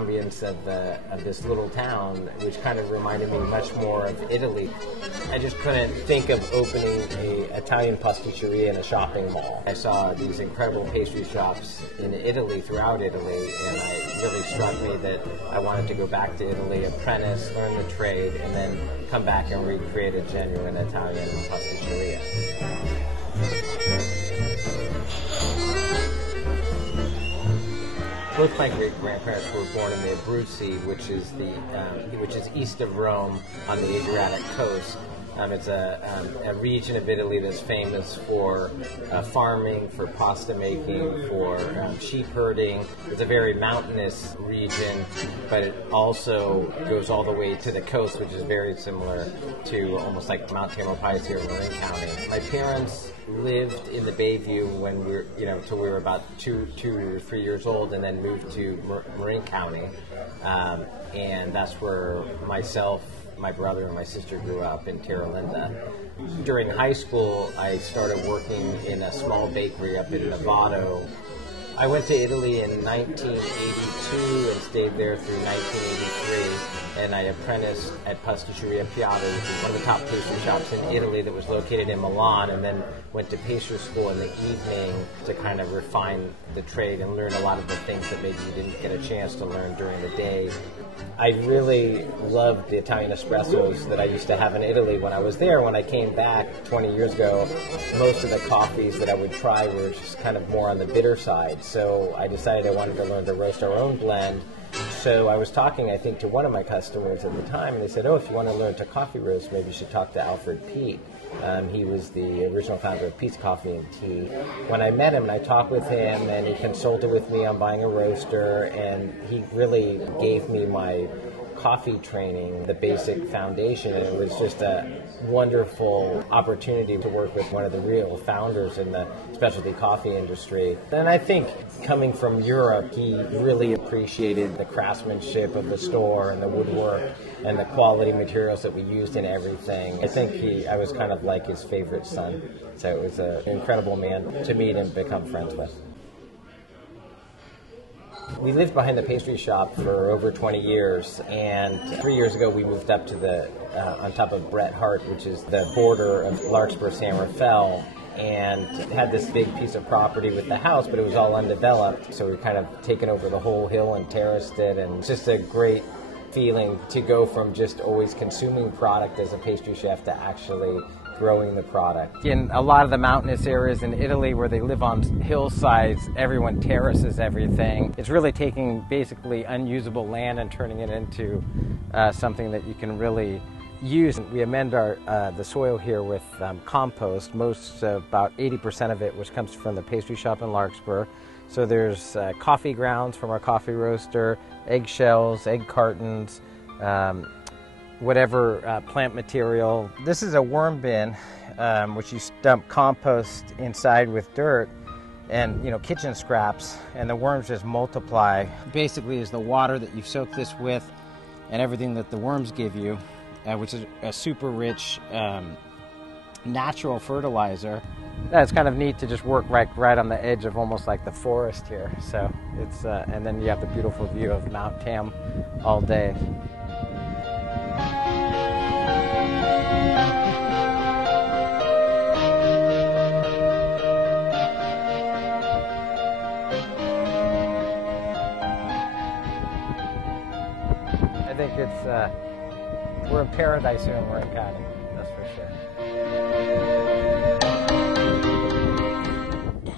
ambience of this little town, which kind of reminded me much more of Italy. I just couldn't think of opening an Italian pasticceria in a shopping mall. I saw these incredible pastry shops in Italy, throughout Italy, and it really struck me that I wanted to go back to Italy, apprentice, learn the trade, and then come back and recreate a genuine Italian pasticceria. Both my great-grandparents were born in the Abruzzi, which is east of Rome on the Adriatic coast. It's a region of Italy that's famous for farming, for pasta making, for sheep herding. It's a very mountainous region, but it also goes all the way to the coast, which is very similar to almost like Mount Tamalpais here in Marin County. My parents lived in the Bayview when we were, till we were about 2 or 3 years old, and then moved to Marin County, and that's where myself, my brother, and my sister grew up in Terra Linda. During high school, I started working in a small bakery up in Novato. I went to Italy in 1982 and stayed there through 1983, and I apprenticed at Pasticceria Piatti, which is one of the top pastry shops in Italy that was located in Milan, and then went to pastry school in the evening to kind of refine the trade and learn a lot of the things that maybe you didn't get a chance to learn during the day. I really loved the Italian espressos that I used to have in Italy when I was there. When I came back 20 years ago, most of the coffees that I would try were just kind of more on the bitter side. So I decided I wanted to learn to roast our own blend. So I was talking, I think, to one of my customers at the time, and they said, if you want to learn to coffee roast, maybe you should talk to Alfred Peet. He was the original founder of Peet's Coffee and Tea. When I met him and I talked with him, and he consulted with me on buying a roaster, and he really gave me my coffee training, the basic foundation, and it was just a wonderful opportunity to work with one of the real founders in the specialty coffee industry. And I think coming from Europe, he really appreciated the craftsmanship of the store and the woodwork and the quality materials that we used in everything. I think I was kind of like his favorite son. So it was an incredible man to meet and become friends with. We lived behind the pastry shop for over 20 years, and 3 years ago we moved up to on top of Bret Harte, which is the border of Larkspur, San Rafael, and had this big piece of property with the house, but it was all undeveloped, so we kind of taken over the whole hill and terraced it, and it's just a great feeling to go from just always consuming product as a pastry chef to actually growing the product. In a lot of the mountainous areas in Italy where they live on hillsides, everyone terraces everything. It's really taking basically unusable land and turning it into something that you can really use. We amend the soil here with compost, about 80% of it, which comes from the pastry shop in Larkspur. So there's coffee grounds from our coffee roaster, eggshells, egg cartons, whatever plant material. This is a worm bin, which you dump compost inside with dirt and kitchen scraps, and the worms just multiply. Basically, is the water that you've soaked this with, and everything that the worms give you, which is a super rich natural fertilizer. It's kind of neat to just work right on the edge of almost like the forest here. So it's and then you have the beautiful view of Mount Tam all day. I think we're in paradise here in Marin County, that's for sure.